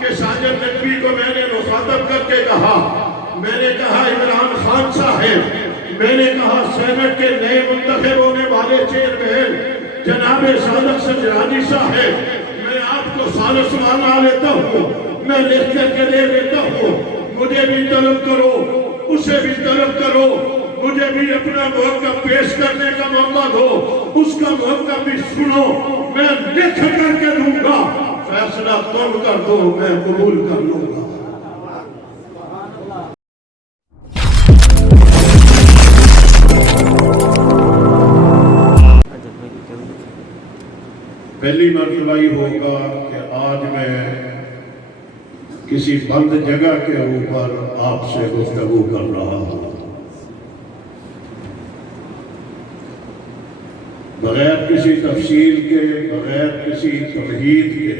کہ ساجد نقوی کو میں نے مخاطب کر کے کہا، میں نے کہا عمران خان صاحب، میں نے کہا سینٹ کے نئے منتخب ہونے والے چیئرمین جناب صادق سنجرانی صاحب، میں آپ کو سال سوال لیتا ہوں، میں لکھ کر کے دے دیتا ہوں، مجھے بھی طلب کرو، اسے بھی طلب کرو، مجھے بھی اپنا موقع پیش کرنے کا موقع دو، اس کا موقع بھی سنو، میں لکھ کر کے دوں گا، فیصلہ تم کر دو، میں قبول کر لوں گا۔ پہلی مرتبہ ہی ہوگا کہ آج میں کسی بند جگہ کے اوپر آپ سے گفتگو کر رہا ہوں، بغیر کسی تفصیل کے، بغیر کسی تمہید کے،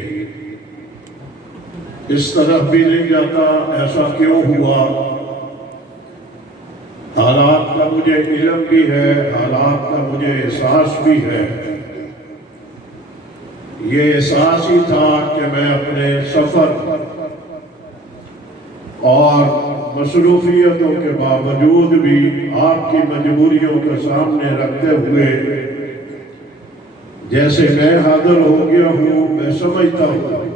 اس طرح بھی نہیں جاتا ایسا کیوں ہوا۔ حالات کا مجھے علم بھی ہے، حالات کا مجھے احساس بھی ہے۔ یہ احساس ہی تھا کہ میں اپنے سفر اور مصروفیتوں کے باوجود بھی آپ کی مجبوریوں کے سامنے رکھتے ہوئے جیسے میں حاضر ہو گیا ہوں، میں سمجھتا ہوں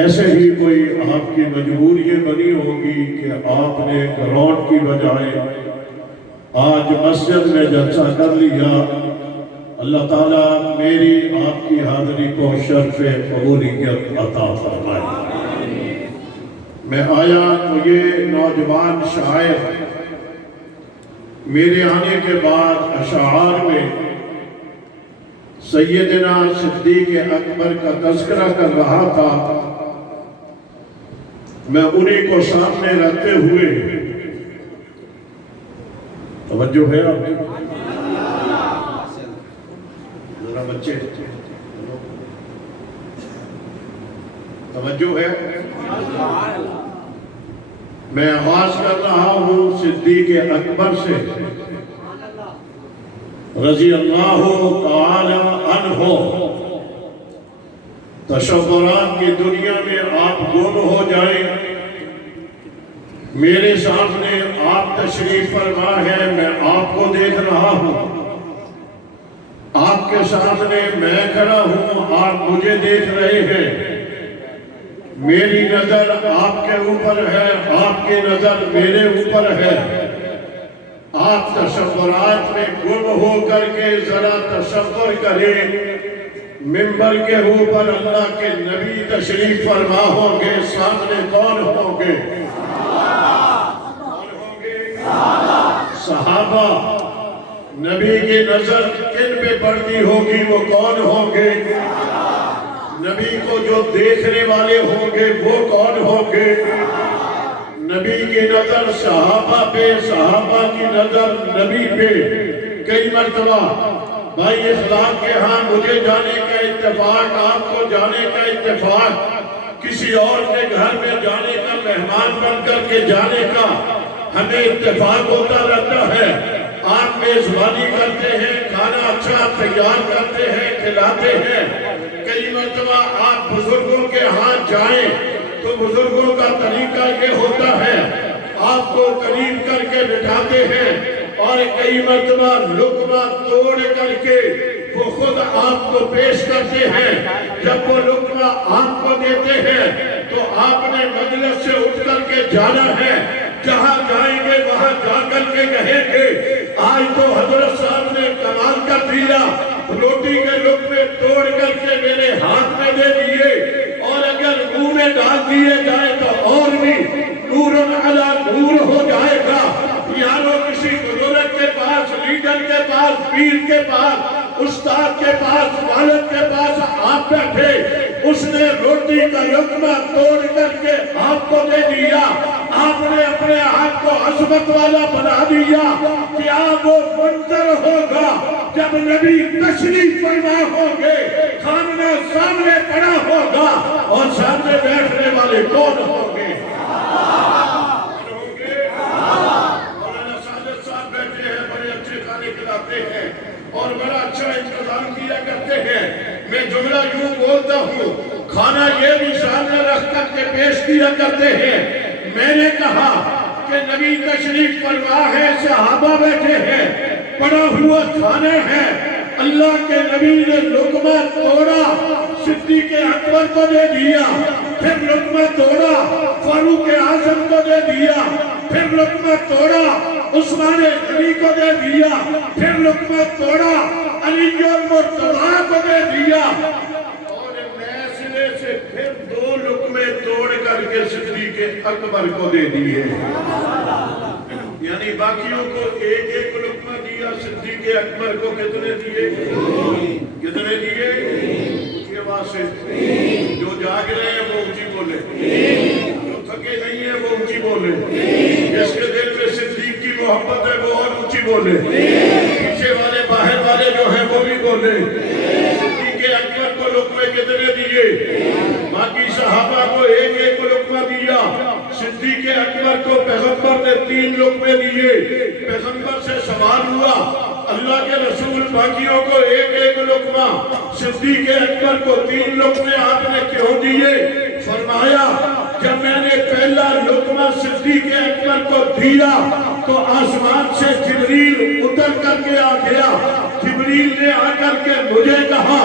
ایسے ہی کوئی آپ کی مجبوریاں بنی ہوگی کہ آپ نے گراؤنڈ کی بجائے آج مسجد میں جلسہ کر لیا۔ اللہ تعالیٰ میری آپ کی حاضری کو شرف قبولیت عطا فرمائے۔ میں آیا تو یہ نوجوان شاعر میرے آنے کے بعد اشعار میں سیدنا صدیق اکبر کا تذکرہ کر رہا تھا، میں انہیں کو سامنے رکھتے ہوئے، توجہ ہے آپ کی؟ ذرا بچے توجہ ہے؟ میں آغاز کر رہا ہوں صدیق اکبر سے رضی اللہ تعالی عنہ۔ تصورات کی دنیا میں آپ گم ہو جائیں، میرے سامنے آپ تشریف فرما ہے، میں آپ کو دیکھ رہا ہوں، آپ کے سامنے میں کھڑا ہوں، آپ مجھے دیکھ رہے ہیں، میری نظر آپ کے اوپر ہے، آپ کی نظر میرے اوپر ہے۔ آپ تصورات میں گم ہو کر کے ذرا تصور کریں، منبر کے اوپر اللہ کے نبی تشریف فرما ہوں گے، سامنے کون ہوں گے؟ صحابہ۔ نبی کی نظر کن پہ پڑتی ہوگی، وہ کون ہوں گے؟ نبی کو جو دیکھنے والے ہوں گے وہ کون ہوں گے؟ نبی کی نظر صحابہ پہ، صحابہ کی نظر نبی پہ۔ کئی مرتبہ بھائی اخلاق کے ہاں مجھے جانے کا اتفاق، آپ کو جانے کا اتفاق، کسی اور کے گھر میں جانے کا، مہمان بن کر کے جانے کا ہمیں اتفاق ہوتا رہتا ہے۔ آپ میزبانی کرتے ہیں، کھانا اچھا تیار کرتے ہیں، کھلاتے ہیں۔ کئی مرتبہ آپ بزرگوں کے ہاں جائیں تو بزرگوں کا طریقہ یہ ہوتا ہے، آپ کو قریب کر کے بٹھاتے ہیں اور کئی مرتبہ لقمہ توڑ کر کے وہ خود آپ کو پیش کرتے ہیں۔ جب وہ لقمہ آپ کو دیتے ہیں تو آپ نے مجلس سے اٹھ کر کے جانا ہے، جہاں جائیں گے وہاں جا کر کے کہیں گے آج تو حضرت صاحب نے کمال کر دیا، روٹی کے لقمے توڑ کر کے میرے ہاتھ میں دے دیے، اور اگر منہ میں ڈال دیے جائے تو اور بھی نور علی نور ہو جائے گا۔ یارو کسی بزرگ کے پاس، لیڈر کے پاس، پیر کے پاس، استاد کے پاس، والد کے پاس آپ بیٹھے، اس نے روٹی کا لقمہ توڑ کر کے آپ کو دے دیا، آپ نے اپنے آپ کو عظمت والا بنا دیا۔ کیا وہ منظر ہوگا جب نبی تشریف فرما ہوں گے، کھانا سامنے پڑا ہوگا اور سامنے بیٹھنے والے کون ہوں گے؟ مولانا ساجد صاحب بیٹھے ہیں، بڑے اچھے کھانے کھلاتے ہیں اور بڑا اچھا انتظام کیا کرتے ہیں۔ میں جملہ یوں بولتا ہوں، کھانا یہ بھی بھی سامنے رکھ کر کے پیش کیا کرتے ہیں۔ میں نے کہا کہ نبی تشریف فرما ہے، صحابہ بیٹھے ہیں، پڑا ہوا کھانے ہیں، اللہ کے نبی نے لقمہ توڑا، صدیق اکبر کو دے دیا، پھر لقمہ توڑا، فاروق اعظم کو دے دیا، پھر لقمہ توڑا، عثمان غنی کو دے دیا، پھر لقمہ توڑا، علی المرتضیٰ کو دے دیا، اور نیسلے سے پھر 2 لقمے توڑ کر کے صدیق اکبر کو دے دیے۔ یعنی باقیوں کو ایک ایک لقمہ دیا، صدیق اکبر کو کتنے دیے؟ کتنے دیے؟ اونچی آواز سے جو جاگ رہے ہیں وہ اونچی بولے، جو تھکے نہیں ہیں وہ اونچی بولے، جس کے دل میں صدیق کی محبت ہے وہ اور اونچی بولے، پیچھے والے باہر والے جو ہیں وہ بھی بولے۔ صدیق اکبر کو لقمے کتنے دیے؟ باقی صحابہ کو ایک ایک لقمہ دیا، صدیق اکبر کو پیغمبر نے 3 لقمے دیے۔ پیغمبر سے سوال ہوا، اللہ کے رسول باقیوں کو ایک ایک لقمہ، صدیق اکبر کو 3 لقمے آپ نے کیوں دیے؟ فرمایا جب میں نے پہلا لقمہ صدیق اکبر کو دیا تو آسمان سے جبریل اتر کر کے آ گیا، جبریل نے آ کر کے مجھے کہا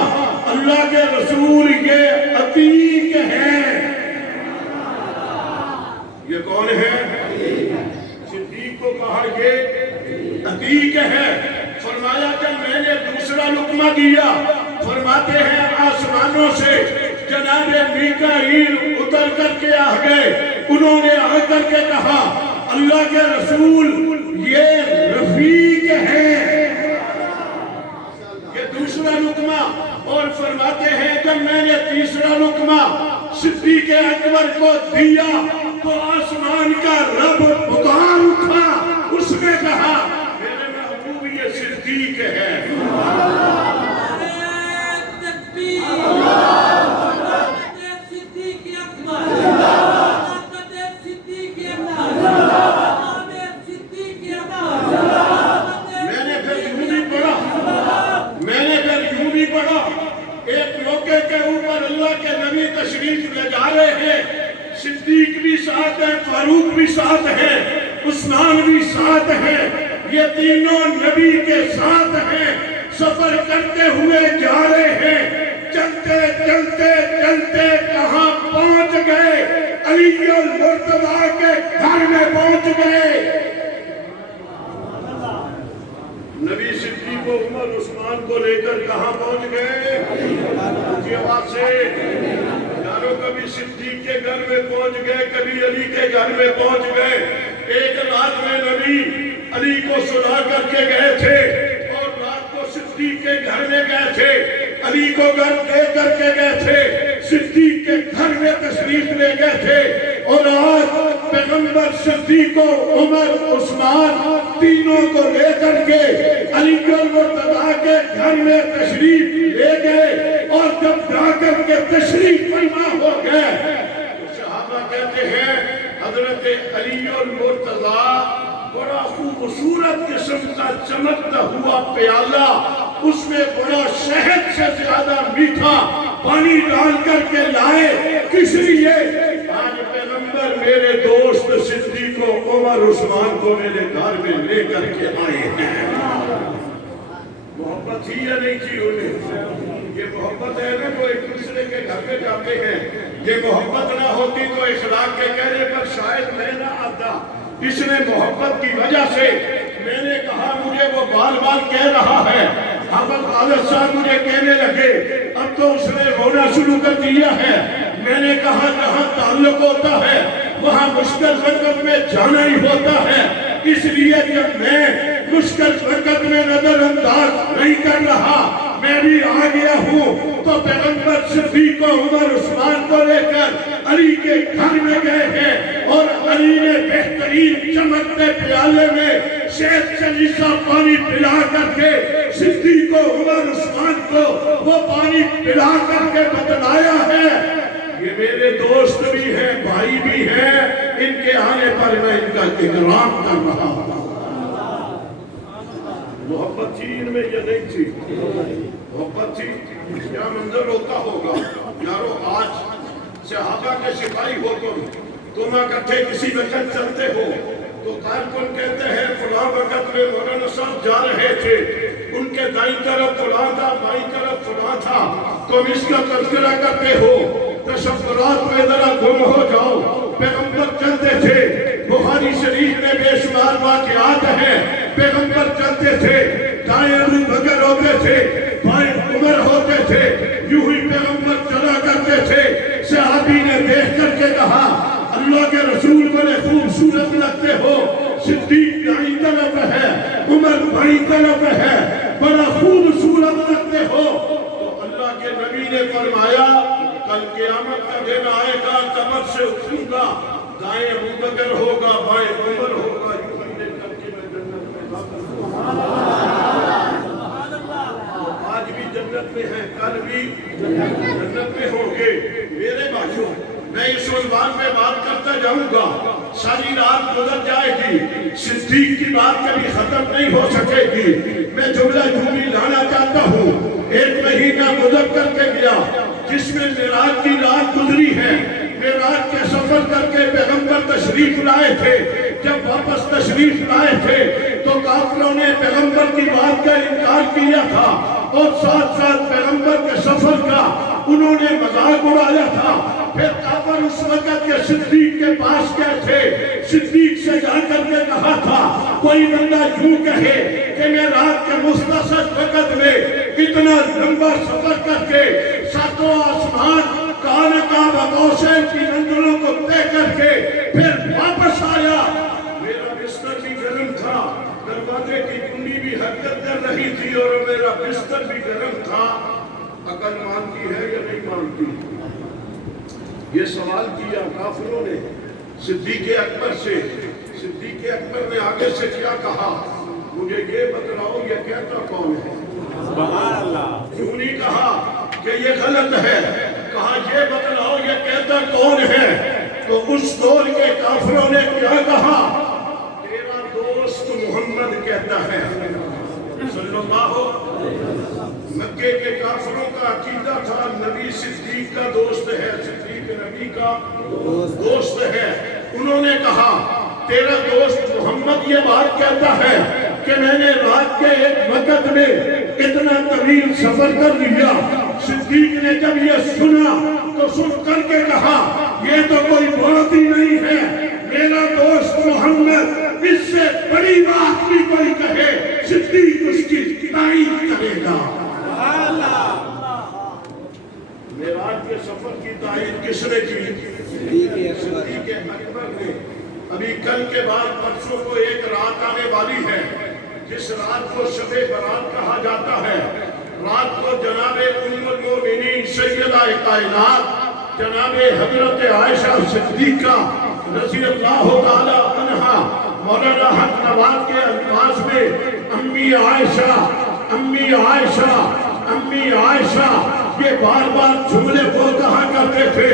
اللہ کے رسول یہ عتیق ہے۔ یہ کون ہے؟ صدیق کو کہا یہ عتیق ہے۔ فرمایا جب میں نے دوسرا لقمہ دیا، فرماتے ہیں آسمانوں سے جناب میکائیل اتر کر کے آ گئے، انہوں نے آ کر کے کہا اللہ کے رسول یہ رفیق ہے، یہ دوسرا لقمہ۔ اور فرماتے ہیں جب میں نے تیسرا لقمہ صدیق اکبر کو دیا تو آسمان کا رب پکار اٹھا، اس نے کہا میرے محبوب یہ صدیق ہے۔ تشریف لے جا رہے ہیں، صدیق بھی ساتھ ہے، فاروق بھی ساتھ ہے، عثمان بھی ساتھ ہے، یہ تینوں نبی کے ساتھ ہیں، سفر کرتے ہوئے جا رہے ہیں، چلتے چلتے چلتے کہاں پہنچ گئے؟ علی المرتضیٰ کے گھر میں پہنچ گئے۔ نبی صدیق و عمر عثمان کو لے کر کہاں پہنچ گئے؟ اونچی آواز سے یارو، کبھی صدیق کے گھر میں پہنچ گئے، کبھی علی کے گھر میں پہنچ گئے۔ ایک رات میں نبی علی کو سلا کر کے گئے تھے اور رات کو صدیق کے گھر میں گئے تھے، علی کو گھر دے کر کے گئے تھے، صدیق کے گھر میں تشریف لے گئے تھے، اور آج پیغمبر صدیق و عمر عثمان تینوں کو لے کر کے علی المرتضیٰ کے گھر میں تشریف لے گئے، اور جب جا کر کے تشریف فرما ہو گئے تو صحابہ کہتے ہیں حضرت علی المرتضیٰ بڑا خوبصورت قسم کا چمکتا ہوا پیالہ، اس میں بڑا شہد سے زیادہ میٹھا پانی ڈال کر کے لائے، کس لیے؟ آج پیغمبر میرے دوست صدیق و عمر عثمان کو میرے گھر میں لے کر کے آئے ہیں۔ محبت ہی یا نہیں تھی انہیں؟ یہ محبت ہے نا جو ایک دوسرے کے گھر میں جاتے ہیں، یہ محبت نہ ہوتی تو اخلاق کے کہنے پر شاید میں نہ آتا۔ اس نے محبت کی وجہ سے میں نے کہا مجھے وہ بال بال کہہ رہا ہے، حافظ خالد صاحب مجھے کہنے لگے، اب تو اس نے رونا شروع کر دیا ہے۔ میں نے کہا جہاں تعلق ہوتا ہے وہاں مشکل وقت میں جانا ہی ہوتا ہے، اس لیے جب میں مشکل وقت میں نظر انداز نہیں کر رہا، میں بھی آ گیا ہوں، تو پیغمبر صدیق و عمر عثمان کو لے کر علی کے گھر میں گئے ہیں، اور علی نے بہترین چمکتے پیالے میں شہد چلیسا پانی پلا کر کے صدیق و عمر عثمان کو وہ پانی پلا کر کے بتلایا ہے یہ میرے دوست بھی ہیں، بھائی بھی ہیں، ان کے آنے پر میں ان کا اکرام کر رہا ہوں۔ محبت تھی ان میں یا نہیں تھی؟ محبت تھی، کیا منظر ہوتا ہوگا یارو۔ آج صحابہ کے سپاہی ہو تم اکٹھے کسی وقت چلتے ہو تو کارکن کہتے ہیں فلاں وقت میں مولانا صاحب جا رہے تھے، ان کے دائیں طرف فلاں تھا، بائیں طرف فلاں تھا، تم اس کا تذکرہ کرتے ہو، تشکرات میں ذرا گم ہو جاؤ۔ پیغمبر چلتے تھے، بخاری شریف میں بے شمار واقعات ہیں، پیغمبر چلتے تھے، دائیں ابو بکر ہوتے تھے، بائیں عمر ہوتے تھے، یوں ہی پیغمبر چلا کرتے تھے۔ صحابی نے دیکھ کر کے کہا اللہ کے رسول بڑے خوبصورت لگتے ہو، صدیق دائیں طرف ہے، عمر بائیں طرف ہے، بڑا خوبصورت لگتے ہو۔ تو اللہ کے نبی نے فرمایا کل قیامت کا دن آئے گا، کمر سے اٹھوں گا، دائیں ابو بکر ہوگا، بائیں عمر ہوگا، یوں ہی نے کر کے میں جنت میں داخل ہوں۔ آج بھی جنت میں ہیں، کل بھی جنت میں ہوں گے۔ میرے بھائیوں، میں اس عنوان میں بات کرتا جاؤں گا، ساری رات گزر جائے گی، صدیق کی بات کبھی ختم نہیں ہو سکے گی۔ میں جملہ جملی لانا چاہتا ہوں، ایک مہینہ گزر کر کے گیا جس میں معراج کی رات گزری ہے۔ معراج کے سفر کر کے پیغمبر تشریف لائے تھے، جب واپس تشریف لائے تھے تو کافروں نے پیغمبر کی بات کا انکار کیا تھا اور ساتھ ساتھ پیغمبر کے سفر کا انہوں نے مذاق اڑایا تھا۔ پھر کافر اس وقت کے صدیق کے پاس گئے تھے، صدیق سے جا کر کے کہا تھا کوئی بندہ یوں کہے کہ میں رات کے مختصر وقت میں اتنا لمبا سفر کر کے ساتوں آسمان کان کا بقوسین کی منزلوں کو طے کر کے پھر واپس آیا، میرا بستر بھی گرم تھا، دروازے کی کنڈی بھی حرکت کر رہی تھی اور میرا بستر بھی گرم تھا، عقل مانتی ہے یا نہیں مانتی؟ یہ سوال کیا کافروں نے صدیق اکبر سے۔ صدیق اکبر نے آگے سے کیا کہا مجھے یہ بتلاؤ یہ کہتا کون ہے؟ سبحان اللہ۔ کیوں نہیں کہا کہ یہ غلط ہے، کہا یہ بتلاؤ یہ کہتا کون ہے؟ تو اس دور کے کافروں نے کیا کہا تیرا دوست محمد کہتا ہے صلی اللہ علیہ وسلم۔ مکے کے کافروں کا عقیدہ تھا نبی صدیق کا دوست ہے، صدیق نبی کا دوست ہے۔ انہوں نے کہا تیرا دوست محمد یہ بات کہتا ہے کہ میں نے رات کے ایک وقت میں اتنا طویل سفر کر لیا۔ صدیق نے جب یہ سنا تو سن کر کے کہا یہ تو کوئی بات ہی نہیں ہے، میرا دوست محمد اس سے بڑی بات بھی کوئی کہے صدیق اس کی تائید کرے گا۔ معراج کے سفر کی تائید کس نے کی؟ صدیق اکبر نے۔ ابھی کل کے بعد پرسوں کو ایک رات آنے والی ہے جس رات کو شب برات کہا جاتا ہے۔ رات کو جناب ام المومنین سیدہ کائنات جناب حضرت عائشہ صدیقہ رضی اللہ تعالی عنہا مولانا حق نواز کے انداز میں امی عائشہ امی عائشہ امی عائشہ یہ بار بار جملے کو کہا کرتے تھے۔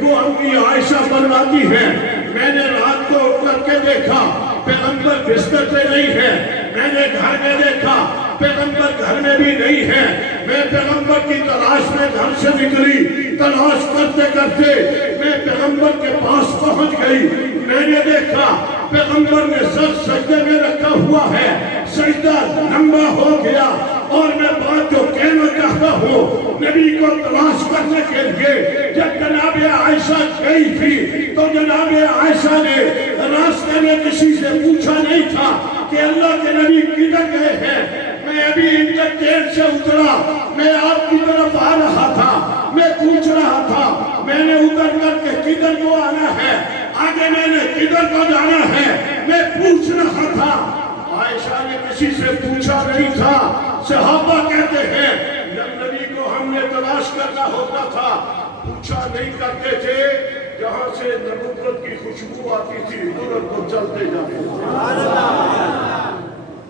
وہ امی عائشہ فرماتی ہے میں نے رات کو اٹھ کر کے دیکھا پیغمبر بستر پہ نہیں ہے، میں نے گھر میں دیکھا پیغمبر گھر میں بھی نہیں ہے، میں پیغمبر کی تلاش میں گھر سے نکلی، تلاش کرتے کرتے میں پیغمبر کے پاس پہنچ گئی، میں نے دیکھا پیغمبر نے سر سجدے میں رکھا ہوا ہے، سجدہ لمبا ہو گیا اور میں بات جو کہنا چاہتا ہوں نبی کو تلاش کرنے کے لیے جب جناب عائشہ گئی تھی تو جناب عائشہ نے راستے میں کسی سے پوچھا نہیں تھا کہ اللہ کے نبی کدھر گئے ہیں۔ میں ابھی انٹرچینج سے اترا، میں آپ کی طرف آ رہا تھا، میں پوچھ رہا تھا میں نے اتر کر کے کدھر کو آنا ہے، آگے میں نے کدھر کو جانا ہے، میں پوچھ رہا تھا۔ عائشہ نے کسی سے پوچھا نہیں تھا۔ صحابہ کہتے ہیں جب نبی کو ہم نے تلاش کرنا ہوتا تھا پوچھا نہیں کرتے تھے، جہاں سے نبوت کی خوشبو آتی تھی ادھر کو چلتے جاتے تھے۔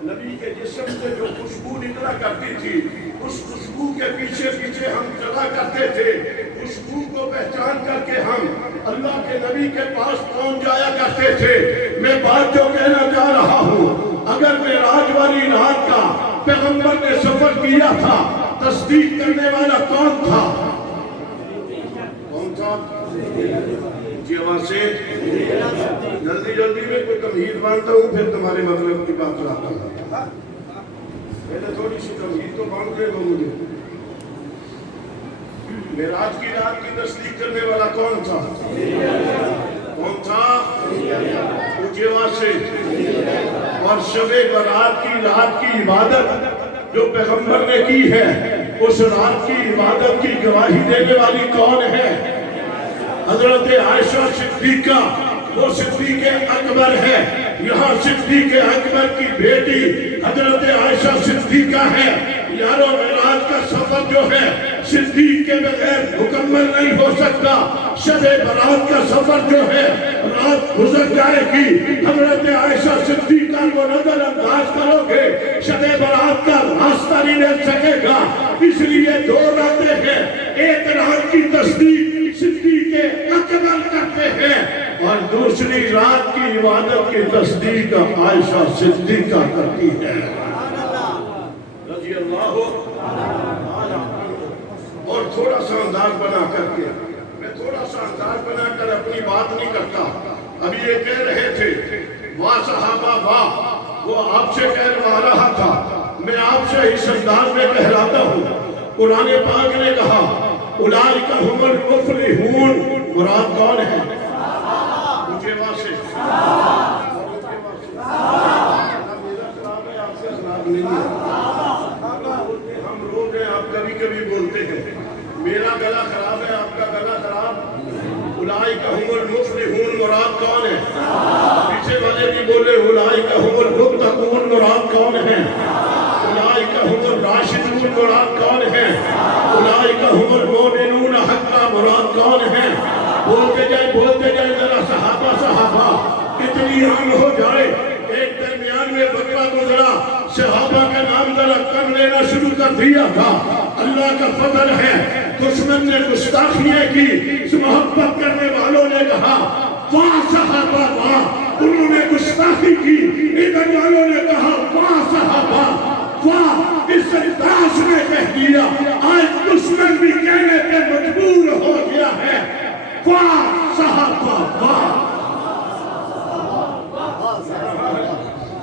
نبی کے جسم سے جو خوشبو نکلا کرتی تھی اس خوشبو کے پیچھے پیچھے ہم چلا کرتے تھے، خوشبو کو پہچان کر کے ہم اللہ کے نبی کے پاس پہنچ جایا کرتے تھے۔ میں بات جو کہنا چاہ رہا ہوں اگر معراج والی رات کا پیغمبر نے سفر کیا تھا تصدیق کرنے والا کون تھا؟ کون تھا؟ جی آواز سے جلدی جلدی میں کوئی تمہید باندھتا ہوں پھر تمہارے مطلب کی بات لاتا ہوں. پہلے تھوڑی سی تمہید تو باندھ دے گا مجھے. معراج کی رات کی تصدیق کرنے والا کون تھا؟ کون تھا؟ اونچی آواز سے. اور شب برات کی رات کی عبادت جو پیغمبر نے کی ہے اس رات کی عبادت کی گواہی دینے والی کون ہے؟ حضرت عائشہ صدیقہ. وہ صدیق اکبر ہے. یہاں صدیق اکبر کی بیٹی حضرت عائشہ صدیقہ ہے. یارو معراج کا سفر جو ہے صدیق کے بغیر مکمل نہیں ہو سکتا. شب برات کا سفر جو ہے رات گزر جائے گی. حضرت عائشہ صدیقہ کو نظر انداز کرو گے شب برات کا راستہ نہیں مل سکے گا. اس لیے دو راتیں ہیں. ایک رات کی تصدیق صدیق اکبر کرتے ہیں اور دوسری رات کی عبادت کی تصدیق عائشہ صدیقہ کرتی ہے رضی اللہ عنہ. اور تھوڑا سا انداز بنا کر کے میں تھوڑا سا انداز بنا کر اپنی بات نہیں کرتا. ابھی یہ کہہ رہے تھے واہ صحابہ واہ. وہ آپ سے کہہ رہا تھا میں آپ سے اس انداز میں کہلاتا ہوں. قرآن پاک نے کہا اولئک هم المفلحون. مراد کون ہے؟ مجھے واسے ہم رو رہے ہیں. آپ کبھی کبھی بولتے ہیں میرا گلا خراب ہے آپ کا گلا خراب. اولئک هم المفلحون مراد کون ہے؟ پیچھے والے بھی بولے اولئک هم المتقون مراد کون ہے؟ اولئک هم الراشدون مراد کون ہے؟ اولئک هم المؤمنون حقا مراد کون ہے؟ بولتے جائے ذرا صحابہ صحابہ اتنی عام ہو جائے. ایک درمیان میں بکرا گزرا صحابہ کا نام ذرا کم لینا شروع کر دیا تھا. اللہ کا فضل ہے دشمن نے گستاخیاں کی. محبت کرنے والوں نے کہا واہ صحابہ واہ. انہوں نے گستاخی کی. ادھر والوں نے کہا واہ صحابہ واہ. اس انداز میں کہہ دیا آج دشمن بھی کہنے پہ مجبور ہو گیا ہے واہ صحابہ واہ.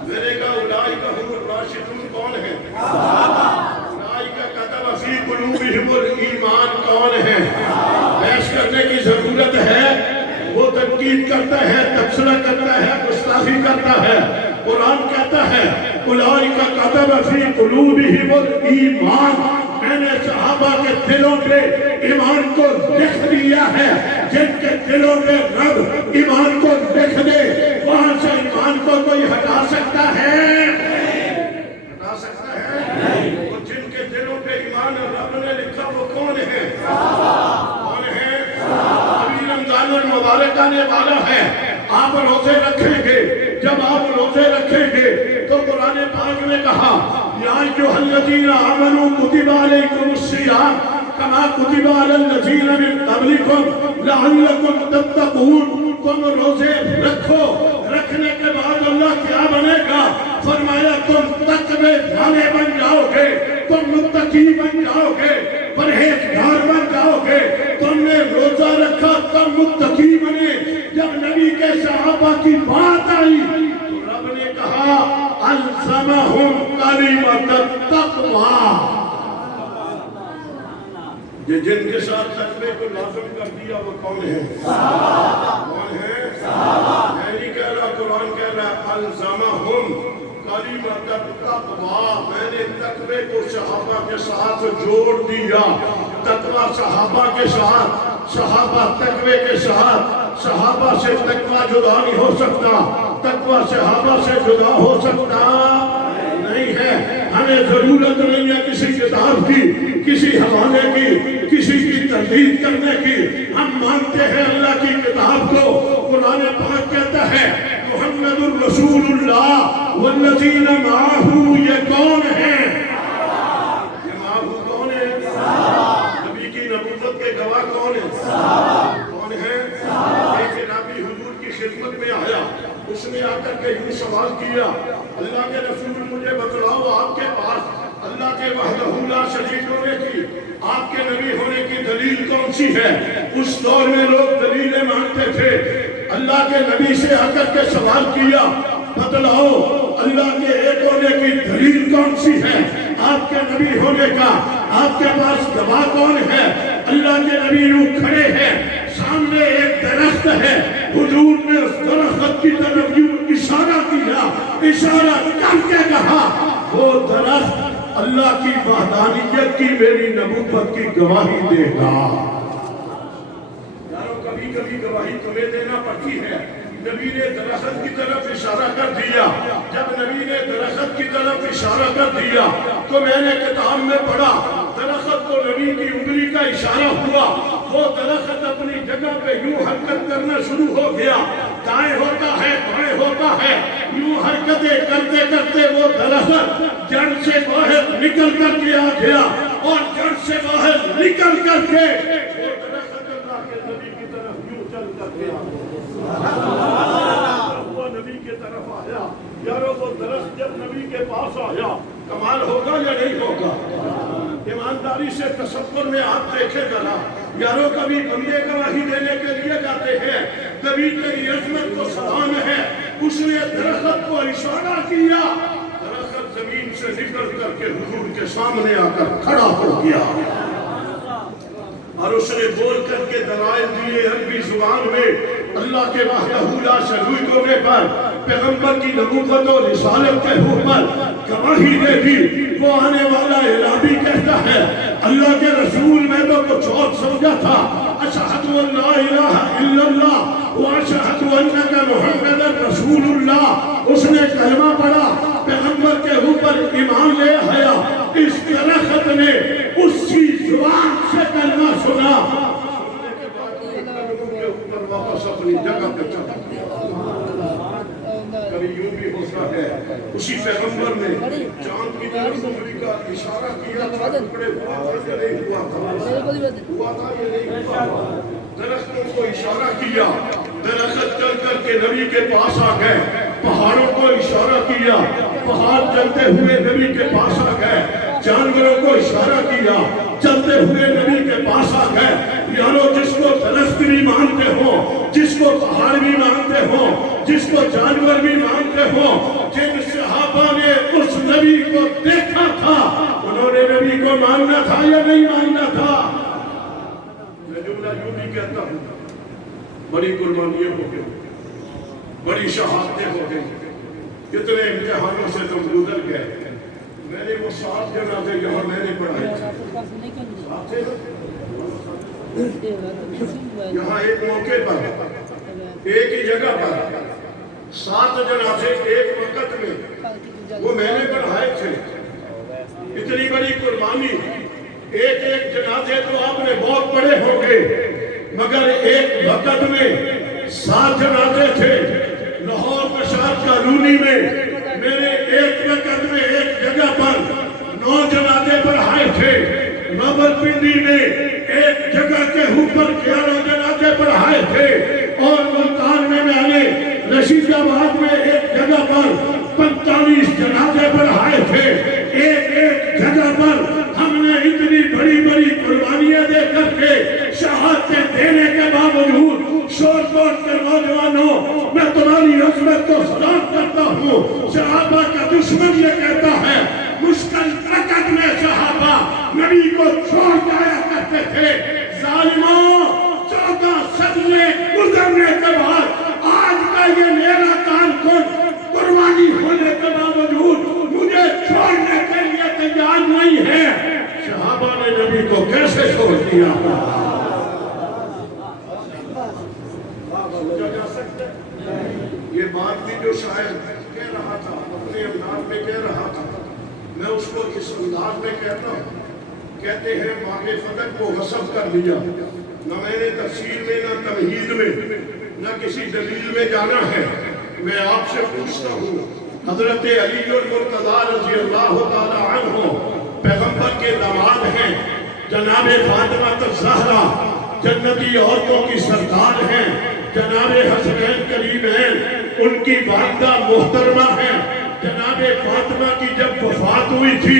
میرے کا اولئک هم الراشدون کون ہے؟ اولئک کتب فی قلوبہم الایمان کون ہے؟ بحث کرنے کی ضرورت ہے. وہ تنقید کرتا ہے تبصرہ کرتا ہے گستاخی کرتا ہے. قرآن کہتا ہے اولئک کتب فی قلوبہم الایمان. میں نے صحابہ کے دلوں پہ ایمان کو لکھ دیا ہے. جن کے دلوں پہ رب ایمان کو لکھ دے وہاں سے ایمان کو کوئی ہٹا سکتا ہے؟ ہٹا سکتا ہے؟ وہ جن کے دلوں پہ ایمان رب نے لکھا وہ کون ہے؟ کون ہے؟ ابھی رمضان المبارک آنے والا ہے. آپ روزے رکھیں گے. جب آپ روزے رکھیں گے تو قرآن پاک نے کہا یا ایھا الذین آمنوا کتب علیکم الصیام کما کتب علی الذین من قبلکم لعلکم تتقون. تم روزے رکھو. رکھنے کے بعد اللہ کیا بنے گا؟ فرمایا تم تقوی والے بن جاؤ گے. تم متقی بن جاؤ گے. پرہیزگار بن جاؤ گے. تم نے روزہ رکھا تم متقی بنے. جب نبی کے صحابہ کی بات آئی تو رب نے کہا الزمہم کلمۃ التقوی. جن کے ساتھ تقوی کو لازم کر دیا وہ کون ہے؟ کون ہے؟ میں نہیں کہہ رہا قرآن کہہ رہا ہے الزمہم کلمۃ التقوی. میں نے تقوی کو صحابہ کے ساتھ جوڑ دیا. تقوی صحابہ کے ساتھ صحابہ تقوی کے ساتھ. صحابہ سے تقوی جدا نہیں ہو سکتا. تقوی صحابہ سے جدا ہو سکتا نہیں ہے. ہمیں ضرورت نہیں ہے کسی کتاب کی کسی حوالے کی کسی کی تردید کرنے کی. ہم مانتے ہیں اللہ کی کتاب کو. قرآن پاک کہتا ہے محمد الرسول اللہ والذین معہ. یہ کون ہے؟ یہ معہ کون ہے؟ نبی کی نبوت کے گواہ کون ہے؟ کون ہے؟ ایک نبی حضور کی خدمت میں آیا. اس نے آ کر کے یوں سوال کیا اللہ کے رسول مجھے بتلاؤ آپ کے پاس اللہ کے وحدہ لا شریک ہونے کی آپ کے نبی ہونے کی دلیل کون سی ہے؟ اس دور میں لوگ دلیلیں مانتے تھے. اللہ کے نبی سے آ کر کے سوال کیا بتلاؤ اللہ کے ایک ہونے کی دلیل کون سی ہے؟ آپ کے نبی ہونے کا آپ کے پاس گواہ کون ہے؟ اللہ کے نبی یوں کھڑے ہیں، سامنے ایک درخت ہے، حضور نے اس درخت کی طرف یوں اشارہ کیا، اشارہ کر کے کہا وہ درخت اللہ کی وحدانیت کی میری نبوت کی گواہی دے گا. یارو کبھی کبھی گواہی تمہیں دینا پڑتی ہے. نبی نے درخت کی طرف اشارہ کر دیا. جب نبی نے درخت کی طرف اشارہ کر دیا تو میں نے کتاب میں پڑھا درخت کو نبی کی انگلی کا اشارہ ہوا. وہ درخت اپنی جگہ پہ یوں حرکت کرنا شروع ہو گیا، دائیں ہوتا ہے بائیں ہوتا ہے، یوں حرکتیں کرتے کرتے وہ درخت جڑ سے باہر نکل کر کے آ گیا اور جڑ سے باہر نکل کر کے وہ درخت اللہ کے نبی کی طرف یوں چل کر کے آ گیا. وہ نبی کے طرف آیا. یارو وہ درخت جب نبی کے پاس آیا کمال ہوگا یا نہیں ہوگا؟ ایمانداری سے تصور میں آپ دیکھے ذرا. یارو کبھی بندے گواہی دینے کے لیے جاتے ہیں، کبھی تیری عظمت کو سلام ہے. اس نے درخت کو اشارہ کیا، درخت زمین سے نکل کر کے حضور کے سامنے آ کر کھڑا ہو گیا اور اس نے بول کر کے دلائل دیے عربی زبان میں اللہ کے وحدہ لا شریک ہونے پر، پیغمبر کی نبوت و رسالت کے اوپر گواہی دے دی. وہ آنے والا اعلابی کہتا ہے اللہ کے رسول میں تو کچھ اور سمجھا تھا، اشہد ان لا الہ الا اللہ واشہد انک محمد رسول اللہ. اس نے کلمہ پڑھا، پیغمبر کے اوپر ایمان لے آیا. اس درخت نے اس کی زبان سے کلمہ سنا، سننے کے بعد کلموں کے اوپر واپس اپنی جگہ پہ چلا گیا. کبھی یوں بھی ہوتا ہے اسی پیغمبر نے چاند کی طرف انگلی کا اشارہ کیا تھا، ٹکڑے ہوا تھا یا نہیں ہوا تھا یا نہیں ہوا تھا. درختوں کو اشارہ کیا، درخت چل کر کے نبی کے پاس آ گئے. پہاڑوں کو اشارہ کیا، پہاڑ چلتے ہوئے نبی کے پاس آ گئے. جانوروں کو اشارہ کیا، چلتے ہوئے نبی کے پاس آ گئے. یارو جس کو درخت بھی مانتے ہو، جس کو پہاڑ بھی مانتے ہو، جس کو جانور بھی مانتے ہو، جن صحابہ نے اس نبی کو دیکھا تھا انہوں نے نبی کو ماننا تھا یا نہیں ماننا تھا؟ میں جملہ یوں بھی کہتا ہوں، بڑی قربانیاں ہو گئی، بڑی شہادتیں ہو گئی، کتنے امتحانوں سے تم گزر گئے. میں نے وہ 7 جنازے یہاں میں نے پڑھائے تھے. یہاں ایک موقع پر ایک ہی جگہ پر 7 جنازے ایک وقت میں وہ میں نے پڑھائے تھے. اتنی بڑی قربانی. ایک ایک جنازے تو آپ نے بہت بڑے ہوں گے مگر ایک وقت میں 7 جنازے تھے. لاہور مشاہد قانونی میں میں نے ایک وقت میں ایک جگہ پر 9 جنازے پڑھائے تھے. راولپنڈی میں ایک جگہ کے اوپر 11 جنازے پڑھائے تھے اور ملتان میں میں نے رشید آباد میں ایک جگہ پر 45 جنازے پڑھائے تھے. ایک ایک جگہ پر ہم نے اتنی بڑی بڑی قربانیاں دے کر کے شہادتیں دینے کے باوجود شور شور کے نوجوانوں میں تمہاری عظمت کو سلام کرتا ہوں. صحابہ کا دشمن یہ کہتا ہے مشکل وقت میں صحابہ نبی کو چھوڑ جایا کرتے تھے. ظالموں 14 صدیے گزرنے کے بعد آج کا یہ میرا کارکن قربانی ہونے کے باوجود مجھے چھوڑنے کے لیے تیار نہیں ہے. صحابہ نے نبی کو کیسے چھوڑ دیا؟ سمجھا جا سکتا ہے یہ بات بھی جو شاعر کہہ رہا تھا اپنے انداز میں کہہ رہا تھا، میں اس کو اس انداز میں کہتا ہوں. کہتے ہیں باغ فتح کو غصب کر دیا. نہ میں نے تفسیر میں نہ تمہید میں نہ کسی دلیل میں جانا ہے. میں آپ سے پوچھتا ہوں حضرت علی المرتضیٰ رضی اللہ تعالی عنہ پیغمبر کے داماد ہیں، جناب فاطمہ الزہرا جنتی عورتوں کی سردار ہیں، جناب حسنین کریمین ان کی والدہ محترمہ ہیں. جناب فاطمہ کی جب وفات ہوئی تھی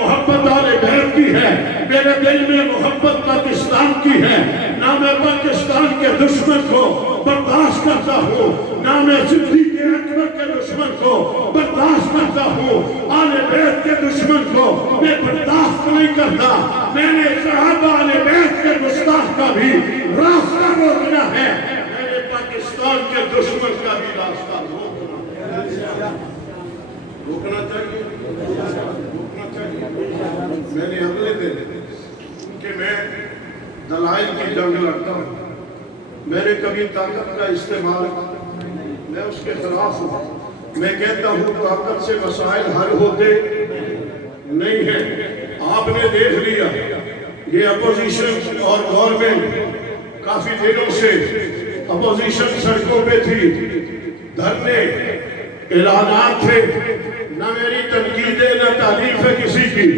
محبت آل بیت کی ہے، میرے دل میں محبت پاکستان کی ہے، نہ میں پاکستان کے دشمن کو برداشت کرتا ہوں، نہ میں صدیق اکبر کے دشمن کو برداشت کرتا ہوں، آل بیت کے دشمن کو میں برداشت نہیں کرتا۔ میں نے صحابہ آل بیت کے گستاخ کا بھی راستہ روکنا ہے، میں نے پاکستان کے دشمن کا بھی راستہ روکنا چاہیے، روکنا چاہیے۔ میں نے اگلے دن کہ میں دلائل کی جنگ لڑتا ہوں، میں نے کبھی طاقت کا استعمال، میں اس کے خلاف ہوں، میں کہتا ہوں طاقت سے مسائل حل ہوتے نہیں ہیں۔ آپ نے دیکھ لیا یہ اپوزیشن اور گورنمنٹ کافی دنوں سے اپوزیشن سڑکوں پہ تھی، دھرنے، اعلانات تھے، نہ میری تنقید ہے نہ تعریف ہے کسی کی،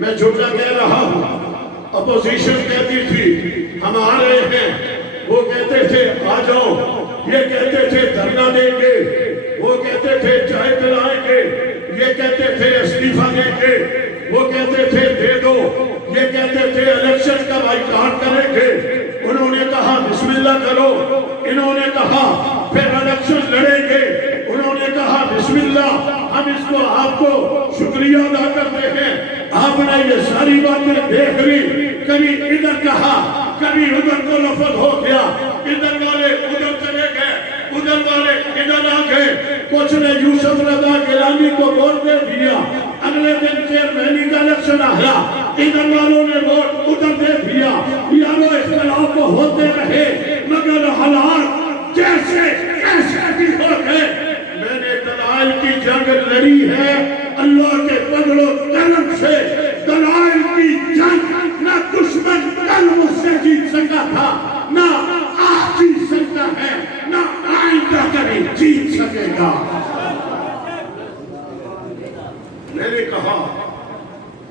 میں جھوٹا کہہ رہا ہوں۔ اپوزیشن کہتی تھی ہم آ رہے ہیں، وہ کہتے تھے آ جاؤ، یہ کہتے تھے دھرنا دیں گے، وہ کہتے تھے چائے پلائیں گے، یہ کہتے تھے استعفیٰ دیں گے، وہ کہتے تھے دے دو، یہ کہتے تھے الیکشن کا بائیکاٹ کریں گے۔ انہوں نے کہا بسم اللہ کرو، انہوں نے کہا پھر الیکشن لڑیں گے، انہوں نے کہا بسم اللہ، ہم اس کو آپ کو شکریہ ادا کرتے ہیں۔ آپ نے یہ ساری باتیں دیکھ لی، کبھی ادھر کہا کبھی ادھر کو لفظ ہو گیا، ادھر والے ادھر چلے گئے، ادھر والے ادھر آ گئے، کچھ نے یوسف رضا گیلانی کو ووٹ دے دیا، اگلے دن چیئرمینی کا الیکشن آیا، ادھر والوں نے ووٹ ادھر دے دیا، یارو اختلاف ہوتے رہے مگر حالات جیسے کیسے بھی ہو گئے۔ میں نے دلائل کی جنگ لڑی ہے اللہ کے فضل و کرم سے، دلائل کی جنگ نہ دشمن کل مجھ سے جیت سکا تھا، نہ آج جیت سکتا ہے، نہ آئندہ کبھی جیت سکے گا۔ میں نے کہا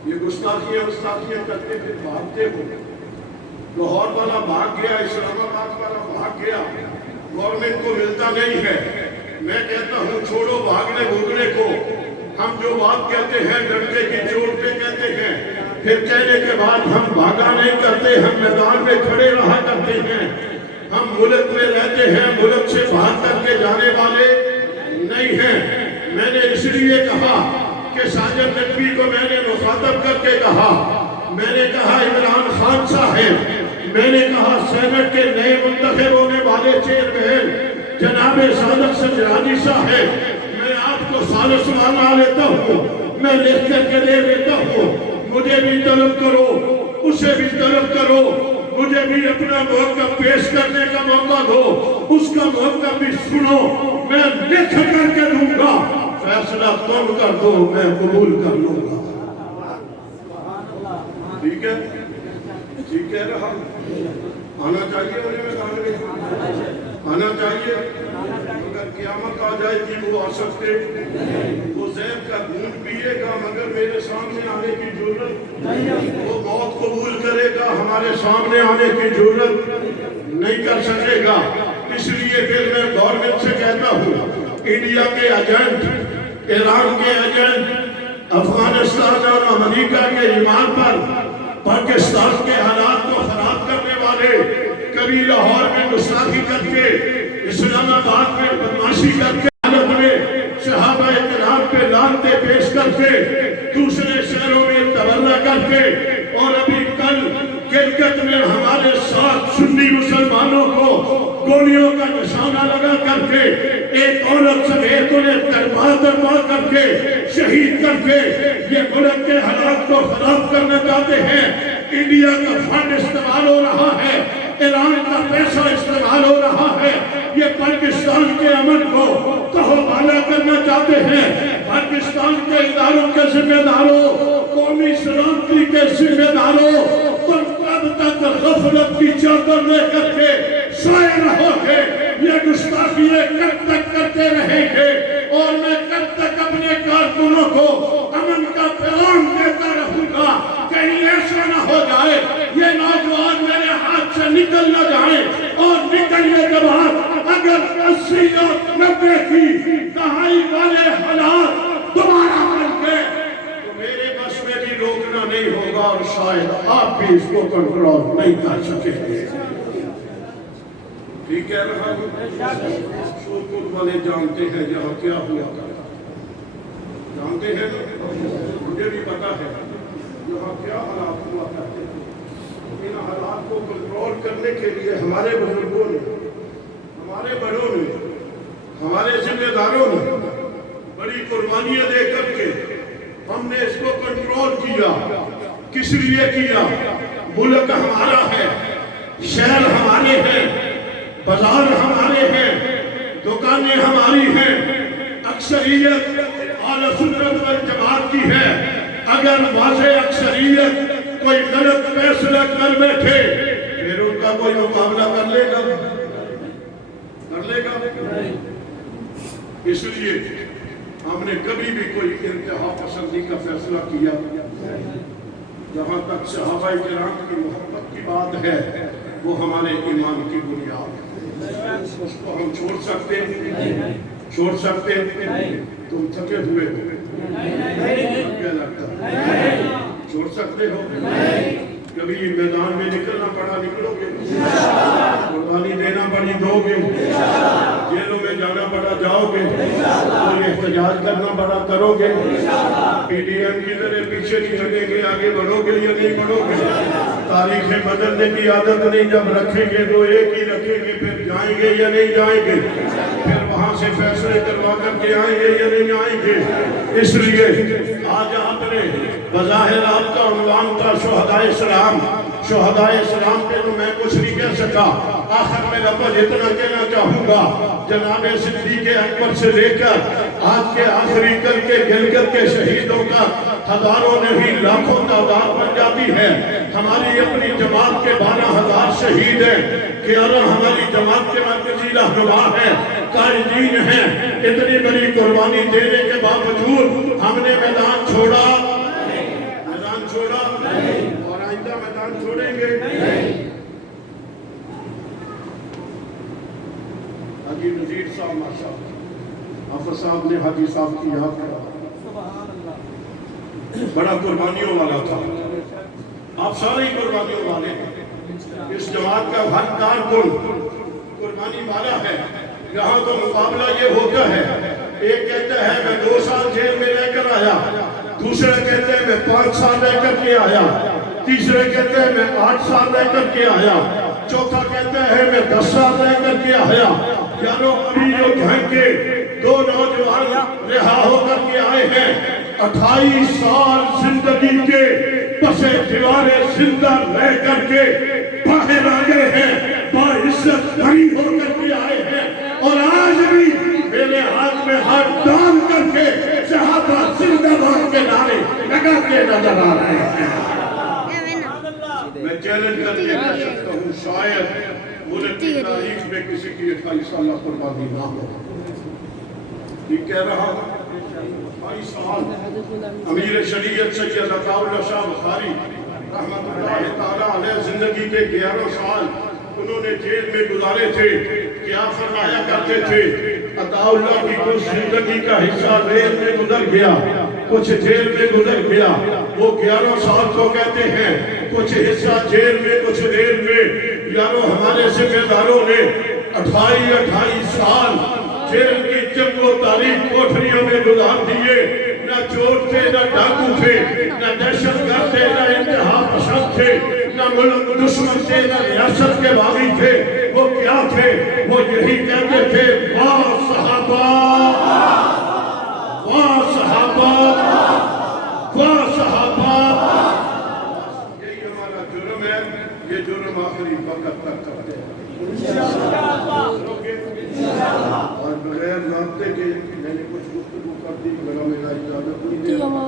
یہ گستاخیاں کرتے پھر بھاگتے ہو، لاہور والا بھاگ گیا، اسلام آباد والا بھاگ گیا، گورنمنٹ کو ملتا نہیں ہے۔ میں کہتا ہوں چھوڑو بھاگنے بھوگنے کو، ہم جو بات کہتے ہیں ڈنڈے کی چوٹ پہ کہتے ہیں، پھر کہنے کے بعد ہم بھاگا نہیں کرتے، ہم میدان میں کھڑے رہا کرتے ہیں، ہم ملک میں رہتے ہیں، ملک سے بھاگ کر کے جانے والے نہیں ہیں۔ میں نے اس لیے کہا کہ ساجد نقوی کو میں نے مخاطب کر کے کہا، میں نے کہا عمران خان صاحب، میں نے کہا سینٹ کے نئے منتخب ہونے والے چیئرمین جناب صادق سنجرانی صاحب، میں آپ کو سالس مانا لیتا ہوں، میں لکھ کر کے دے دیتا ہوں، مجھے بھی طلب کرو، اسے بھی طلب کرو، مجھے بھی اپنا موقع پیش کرنے کا موقع دو، اس کا موقع بھی سنو، میں لکھ کر کے دوں گا، فیصلہ تم کر دو، میں قبول کر لوں گا۔ ٹھیک ہے؟ ٹھیک کہہ رہا آنا چاہیے انہیں میدان میں، آنا چاہیے، اگر قیامت آ جائے گی وہ آ سکتے، وہ زہر کا گھونٹ پیے گا مگر میرے سامنے آنے کی ضرورت، وہ موت قبول کرے گا ہمارے سامنے آنے کی ضرورت نہیں کر سکے گا۔ اس لیے پھر میں گورنمنٹ سے کہتا ہوں، انڈیا کے ایجنٹ، ایران کے ایجنٹ، افغانستان اور امریکہ کے ایمان پر پاکستان کے حالات کو خراب کرنے والے، کبھی لاہور میں گستاخی کر کے، اسلام آباد میں بدماشی کر کے، حالت میں صحابہ کرام پہ لعنتیں پیش کر کے، دوسرے شہروں میں تبرہ کر کے، اور ابھی کل گلگت میں ہمارے ساتھ سنی مسلمانوں کو گولیوں کا نشانہ لگا کر کے، ایک عورت سمیت انہیں دربا کر کے شہید کر کے یہ ملک کے حالات کو خراب کرنا چاہتے ہیں۔ انڈیا کا فنڈ استعمال ہو رہا ہے، ایران کا پیسہ استعمال ہو رہا ہے، یہ پاکستان کے امن کو تہوبالا کرنا چاہتے ہیں۔ پاکستان کے اداروں کے ذمہ داروں، قومی سلامتی کے ذمہ داروں، تم کب تک غفلت کی چادر لے کر کے سوئے رہو گے؟ یہ گستاخیاں کب تک کرتے رہیں گے؟ اور میں کب تک اپنے کارکنوں کو امن کا پیغام دیتا رہوں گا؟ کہیں ایسا نہ ہو جائے یہ نوجوان میرے ہاتھ سے نکل نہ جائیں، اور نکلنے کے بعد اگر 80 اور 90 کی دہائی والے حالات دوبارہ بن گئے تو میرے بس نہیں ہوگا اور شاید آپ بھی اس کو کنٹرول نہیں کر سکیں گے. ٹھیک کہہ رہا ہوں. شوپور والے جانتے ہیں یہاں کیا ہوا تھا, جانتے ہیں, مجھے بھی پتا ہے یہاں کیا حالات ہوا کرتے تھے. ان حالات کو کنٹرول کرنے کے لیے ہمارے بزرگوں نے, ہمارے بڑوں نے, ہمارے ذمہ داروں نے بڑی قربانیاں دے کر کے ہم نے اس کو کنٹرول کیا. کس لیے کیا؟ ملک ہمارا ہے, شہر ہمارے ہیں, بازار ہمارے ہیں, دکانیں ہماری ہیں, اکثریت اہل سنت والجماعت کی ہے. اگر واضح اکثریت کوئی غلط فیصلہ کر بیٹھے پھر ان کا کوئی مقابلہ کر لے گا؟ کر لے گا؟ اس لیے ہم نے کبھی بھی کوئی انتہا پسندی کا فیصلہ کیا. جہاں تک صحابہ کرام کی محبت کی بات ہے وہ ہمارے ایمان کی بنیاد ہے. اس کو ہم چھوڑ سکتے ہیں؟ چھوڑ سکتے ہیں؟ تم تھکے ہوئے ہو, کیا لگتا ہے چھوڑ سکتے ہو؟ کبھی میدان میں نکلنا پڑا نکلو گے, قربانی دینا پڑی دو گے, جیلوں میں جانا پڑا جاؤ گے, کوئی احتجاج کرنا پڑا کرو گے, پی ڈی ایم کی طرح پیچھے نہیں ہٹیں گے, آگے بڑھو گے یا نہیں بڑھو گے؟ تاریخیں بدلنے کی عادت نہیں, جب رکھیں گے تو ایک ہی رکھیں گے, پھر جائیں گے یا نہیں جائیں گے, پھر وہاں سے فیصلے کروا کر کے آئیں گے یا نہیں آئیں گے. اس لیے آج آپ نے بظاہر آپ کا عنوان تھا شہدائے اسلام. شہدائے اسلام پہ تو میں کچھ نہیں کہہ سکا. آخر میں لفظ اتنا کہنا چاہوں گا, جناب صدیق اکبر سے لے کر آج کے آخری کل کے گلگت کے شہیدوں کا ہزاروں نہیں لاکھوں تعداد بن جاتی ہے. ہماری اپنی جماعت کے 12,000 شہید ہیں, 11 ہماری جماعت کے مرکزی رہنما ہیں, قائدین ہیں. اتنی بڑی قربانی دینے کے باوجود ہم نے میدان چھوڑا, میدان چھوڑا اور آئندہ میدان چھوڑیں گے. حاجی نذیر صاحب ماشاءاللہ حافظ صاحب نے حاجی صاحب کی یاد کرا, بڑا قربانیوں والا تھا. آپ سارے ہی قربانیوں والے ہیں. اس جماعت کا ہر کارکن قربانی والا ہے. یہاں تو مقابلہ یہ ہوتا ہے, ایک کہتا ہے میں 2 سال جیل میں رہ کر آیا, دوسرے کہتے ہیں میں 5 سال رہ کر کے آیا, تیسرے کہتے ہیں میں 8 سال رہ کر کے آیا, چوتھا کہتا ہے میں 10 سال رہ کر کے آیا. یارو ابھی جو گھر کے 2 نوجوان رہا ہو کر کے آئے ہیں, 28 سال زندگی کے پسے دیوار زندہ رہ کر کے باہر آ گئے ہیں, باعزت بری ہو کر کے آئے ہیں, اور آج بھی میرے ہاتھ میں ہاتھ ڈال کر کے صحابہ زندہ باد کے نعرے لگا کے نظر آ رہے ہیں. میں چیلنج کر کے کہہ سکتا ہوں شاید ملک کی تاریخ میں کسی کی 28 سالہ قربانی نہ ہو. یہ کہہ رہا ہوں 28 سال امیر شریعت سید عطا اللہ شاہ بخاری رحمت اللہ تعالیٰ علیہ زندگی کے 11 سال انہوں نے جیل میں گزارے تھے. کیا فرمایا کرتے تھے؟ عطا اللہ کی کچھ زندگی کا حصہ ریل میں گزر گیا, کچھ جیل میں گزر گیا. وہ 11 سال کو کہتے ہیں, کچھ حصہ جیل میں کچھ ریل میں. یارو ہمارے ذمہ داروں نے 28 سال جیل کی جنگ و تاریخ کوٹھریوں میں گزار دیے. نہ چور تھے, نہ ڈاکو تھے, نہ دہشت گرد تھے, نہ انتہا پسند تھے, نہ ملک دشمن تھے, نہ ریاست کے باغی تھے. وہ کیا تھے؟ وہ یہی کہتے تھے واہ صحابہ, واہ صحابہ, واہ صحابہ. یہی ہمارا جرم ہے. یہ جرم آخری وقت تک کرتے ہیں اور بغیر رابطے کے. میں نے کچھ گفتگو کر دی, میرا اجازت نہیں دے رہا.